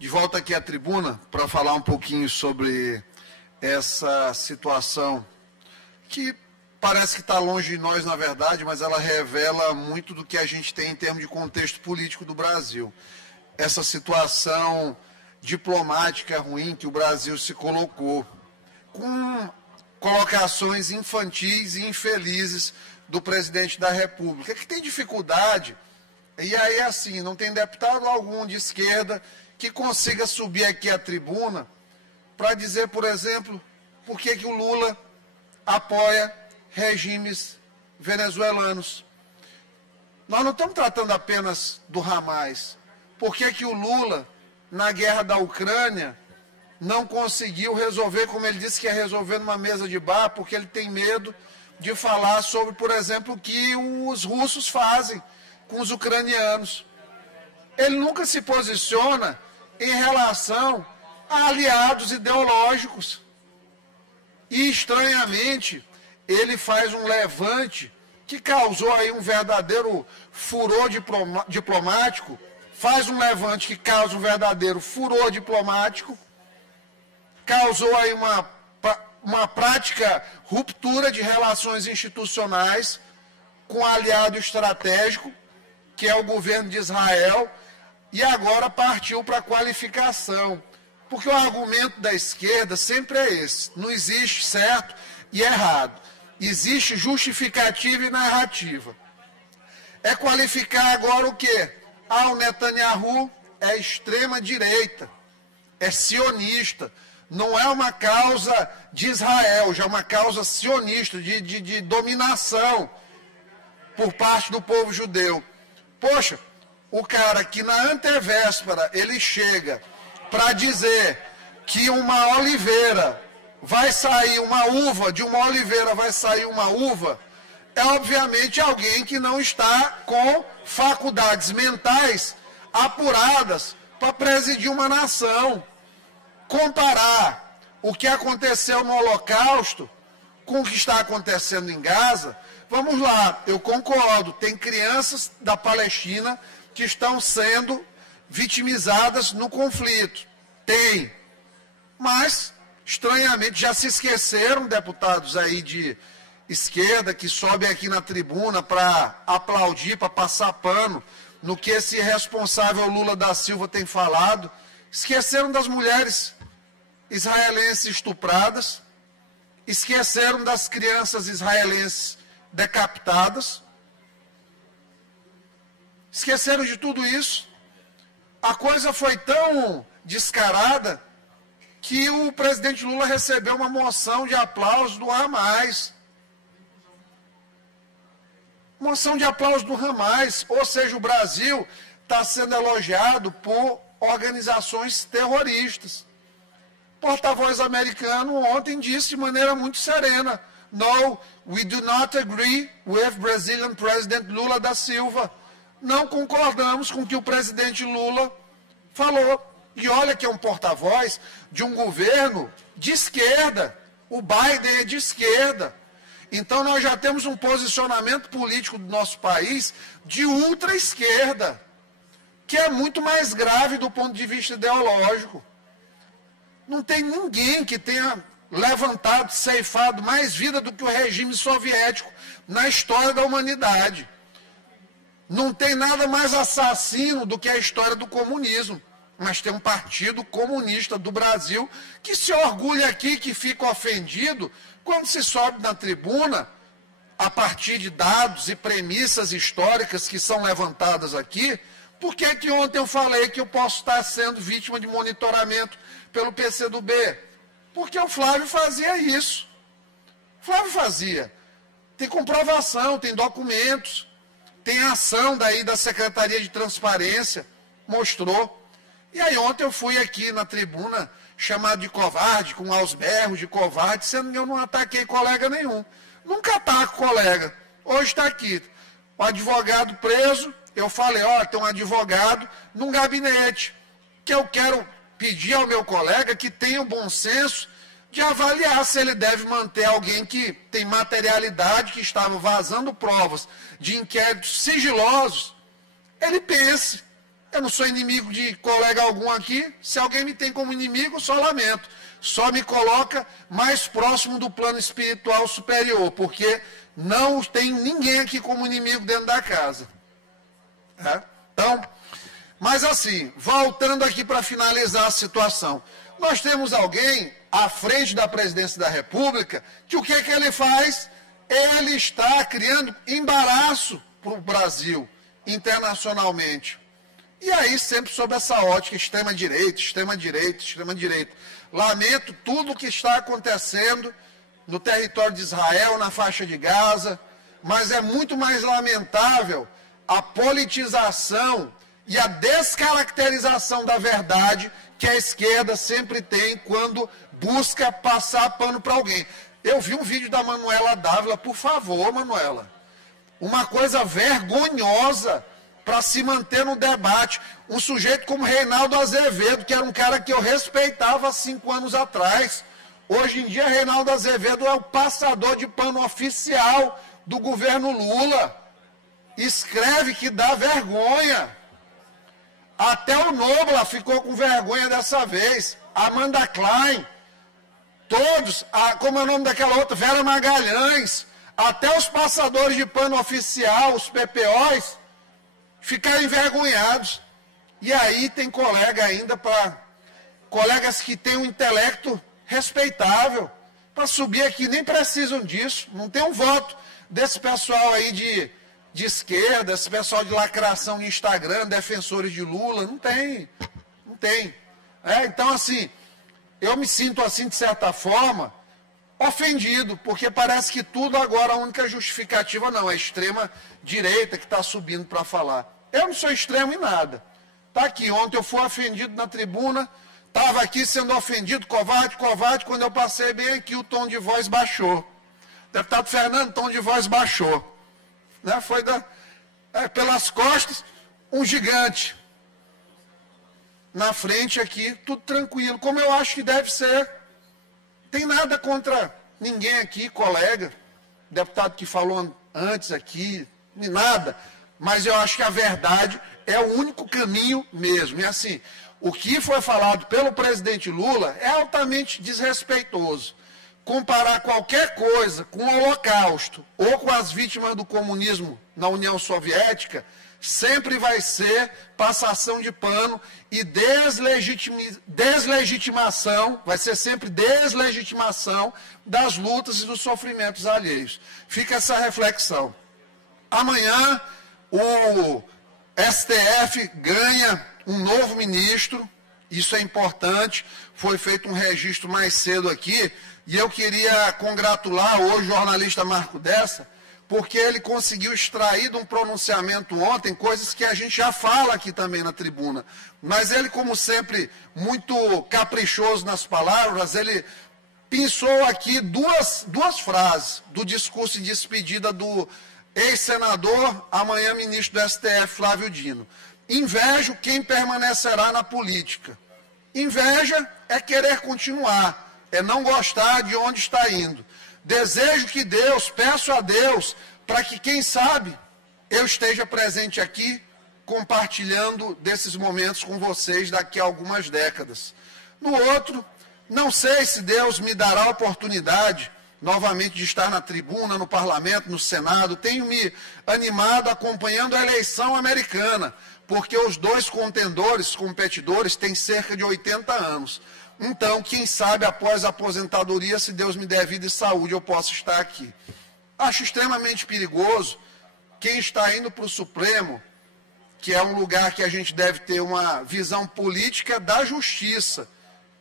De volta aqui à tribuna para falar um pouquinho sobre essa situação que parece que está longe de nós, na verdade, mas ela revela muito do que a gente tem em termos de contexto político do Brasil. Essa situação diplomática ruim que o Brasil se colocou, com colocações infantis e infelizes do presidente da República, que tem dificuldade, e aí assim, não tem deputado algum de esquerda que consiga subir aqui à tribuna para dizer, por exemplo, por que o Lula apoia regimes venezuelanos. Nós não estamos tratando apenas do Hamas. Por que o Lula, na guerra da Ucrânia, não conseguiu resolver, como ele disse que ia resolver numa mesa de bar, porque ele tem medo de falar sobre, por exemplo, o que os russos fazem com os ucranianos. Ele nunca se posiciona em relação a aliados ideológicos. E, estranhamente, ele faz um levante que causou aí um verdadeiro furor diplomático, faz um levante que causa um verdadeiro furor diplomático, causou aí uma prática ruptura de relações institucionais com um aliado estratégico, que é o governo de Israel, e agora partiu para a qualificação. Porque o argumento da esquerda sempre é esse: não existe certo e errado, existe justificativa e narrativa. É qualificar agora o quê? O Netanyahu é extrema-direita, é sionista, não é uma causa de Israel, já é uma causa sionista, de dominação por parte do povo judeu. Poxa, o cara que na antevéspera ele chega para dizer que uma oliveira vai sair uma uva, de uma oliveira vai sair uma uva, é obviamente alguém que não está com faculdades mentais apuradas para presidir uma nação. Comparar o que aconteceu no Holocausto com o que está acontecendo em Gaza, vamos lá, eu concordo, tem crianças da Palestina que estão sendo vitimizadas no conflito. Tem. Mas, estranhamente, já se esqueceram, deputados aí de esquerda, que sobem aqui na tribuna para aplaudir, para passar pano no que esse irresponsável Lula da Silva tem falado. Esqueceram das mulheres israelenses estupradas, esqueceram das crianças israelenses decapitadas, esqueceram de tudo isso. A coisa foi tão descarada que o presidente Lula recebeu uma moção de aplauso do Hamas. Moção de aplauso do Hamas, ou seja, o Brasil está sendo elogiado por organizações terroristas. O porta-voz americano ontem disse de maneira muito serena: "No, we do not agree with Brazilian President Lula da Silva." Não concordamos com o que o presidente Lula falou. E olha que é um porta-voz de um governo de esquerda. O Biden é de esquerda. Então nós já temos um posicionamento político do nosso país de ultra-esquerda, que é muito mais grave do ponto de vista ideológico. Não tem ninguém que tenha levantado, ceifado mais vida do que o regime soviético na história da humanidade. Não tem nada mais assassino do que a história do comunismo. Mas tem um partido comunista do Brasil que se orgulha aqui, que fica ofendido quando se sobe na tribuna, a partir de dados e premissas históricas que são levantadas aqui. Por que que ontem eu falei que eu posso estar sendo vítima de monitoramento pelo PCdoB? Porque o Flávio fazia isso. O Flávio fazia. Tem comprovação, tem documentos, tem ação daí da Secretaria de Transparência, mostrou. E aí ontem eu fui aqui na tribuna chamado de covarde, com aos berros de covarde, sendo que eu não ataquei colega nenhum. Nunca ataco colega. Hoje está aqui. O advogado preso, eu falei, ó, tem um advogado num gabinete, que eu quero pedir ao meu colega que tenha o bom senso de avaliar se ele deve manter alguém que tem materialidade, que estava vazando provas de inquéritos sigilosos. Ele pense, Eu não sou inimigo de colega algum aqui. Se alguém me tem como inimigo, só lamento. Só me coloca mais próximo do plano espiritual superior, porque não tem ninguém aqui como inimigo dentro da casa. Então, mas assim, voltando aqui para finalizar a situação. Nós temos alguém à frente da presidência da República que o que ele faz? Ele está criando embaraço para o Brasil internacionalmente. E aí sempre sob essa ótica, extrema-direita, extrema-direita, extrema-direita. Lamento tudo o que está acontecendo no território de Israel, na faixa de Gaza, mas é muito mais lamentável a politização e a descaracterização da verdade que a esquerda sempre tem quando busca passar pano para alguém. Eu vi um vídeo da Manuela Dávila, por favor, Manuela. Uma coisa vergonhosa para se manter no debate. Um sujeito como Reinaldo Azevedo, que era um cara que eu respeitava há 5 anos atrás. Hoje em dia, Reinaldo Azevedo é o passador de pano oficial do governo Lula. Escreve que dá vergonha. Até o Nobla ficou com vergonha dessa vez. Amanda Klein. Todos, como é o nome daquela outra? Vera Magalhães. Até os passadores de pano oficial, os PPOs, ficaram envergonhados. E aí tem colega ainda colegas que têm um intelecto respeitável para subir aqui, nem precisam disso. Não tem um voto desse pessoal aí de esquerda, esse pessoal de lacração no Instagram, defensores de Lula. Não tem. Não tem. Então, assim, eu me sinto assim, de certa forma, ofendido, porque parece que tudo agora, a única justificativa não, é a extrema-direita que está subindo para falar. Eu não sou extremo em nada. Está aqui, ontem eu fui ofendido na tribuna, estava aqui sendo ofendido, covarde, quando eu passei bem aqui, o tom de voz baixou. Deputado Fernando, o tom de voz baixou. Né? Foi pelas costas, um gigante. Na frente aqui, tudo tranquilo, como eu acho que deve ser. Tem nada contra ninguém aqui, colega, deputado que falou antes aqui, nada. Mas eu acho que a verdade é o único caminho mesmo. E assim, o que foi falado pelo presidente Lula é altamente desrespeitoso. Comparar qualquer coisa com o Holocausto ou com as vítimas do comunismo na União Soviética sempre vai ser passação de pano e deslegitimação, vai ser sempre deslegitimação das lutas e dos sofrimentos alheios. Fica essa reflexão. Amanhã o STF ganha um novo ministro, isso é importante, foi feito um registro mais cedo aqui, e eu queria congratular hoje o jornalista Marco Dessa, porque ele conseguiu extrair de um pronunciamento ontem coisas que a gente já fala aqui também na tribuna. Mas ele, como sempre, muito caprichoso nas palavras, ele pensou aqui duas frases do discurso de despedida do ex-senador, amanhã ministro do STF, Flávio Dino. Invejo quem permanecerá na política. Inveja é querer continuar, é não gostar de onde está indo. Desejo que Deus, peço a Deus, para que, quem sabe, eu esteja presente aqui, compartilhando desses momentos com vocês daqui a algumas décadas. No outro, não sei se Deus me dará a oportunidade, novamente, de estar na tribuna, no parlamento, no Senado. Tenho me animado acompanhando a eleição americana, porque os dois competidores, têm cerca de 80 anos. Então, quem sabe, após a aposentadoria, se Deus me der vida e saúde, eu posso estar aqui. Acho extremamente perigoso quem está indo para o Supremo, que é um lugar que a gente deve ter uma visão política da justiça,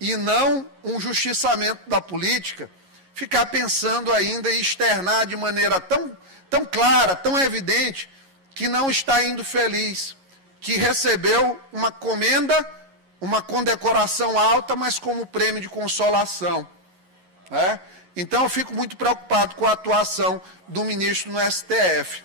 e não um justiçamento da política, ficar pensando ainda e externar de maneira tão clara, tão evidente, que não está indo feliz, que recebeu uma uma condecoração alta, mas como prêmio de consolação. Né? Então, eu fico muito preocupado com a atuação do ministro no STF.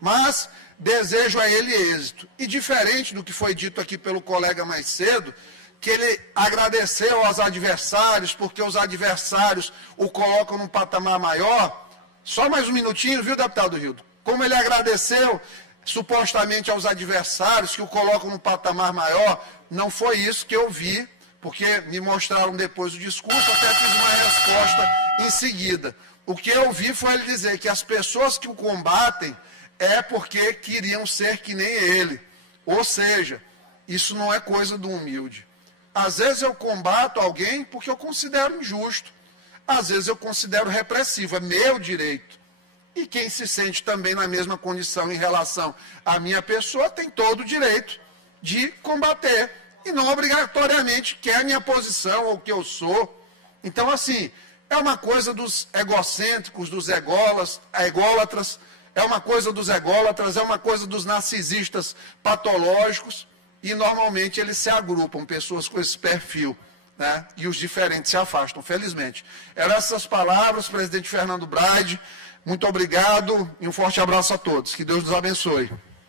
Mas desejo a ele êxito. E diferente do que foi dito aqui pelo colega mais cedo, que ele agradeceu aos adversários, porque os adversários o colocam num patamar maior. Só mais um minutinho, viu, deputado Rildo? Como ele agradeceu, supostamente aos adversários, que o colocam num patamar maior. Não foi isso que eu vi, porque me mostraram depois o discurso, até fiz uma resposta em seguida. O que eu vi foi ele dizer que as pessoas que o combatem é porque queriam ser que nem ele. Ou seja, isso não é coisa do humilde. Às vezes eu combato alguém porque eu considero injusto. Às vezes eu considero repressivo, é meu direito. E quem se sente também na mesma condição em relação à minha pessoa tem todo o direito de combater. E não obrigatoriamente quer a minha posição ou o que eu sou. Então, assim, é uma coisa dos egocêntricos, dos ególatras, é uma coisa dos ególatras, é uma coisa dos narcisistas patológicos, e normalmente eles se agrupam, pessoas com esse perfil, né? E os diferentes se afastam, felizmente. Eram essas palavras, presidente Fernando Braide, muito obrigado e um forte abraço a todos. Que Deus nos abençoe.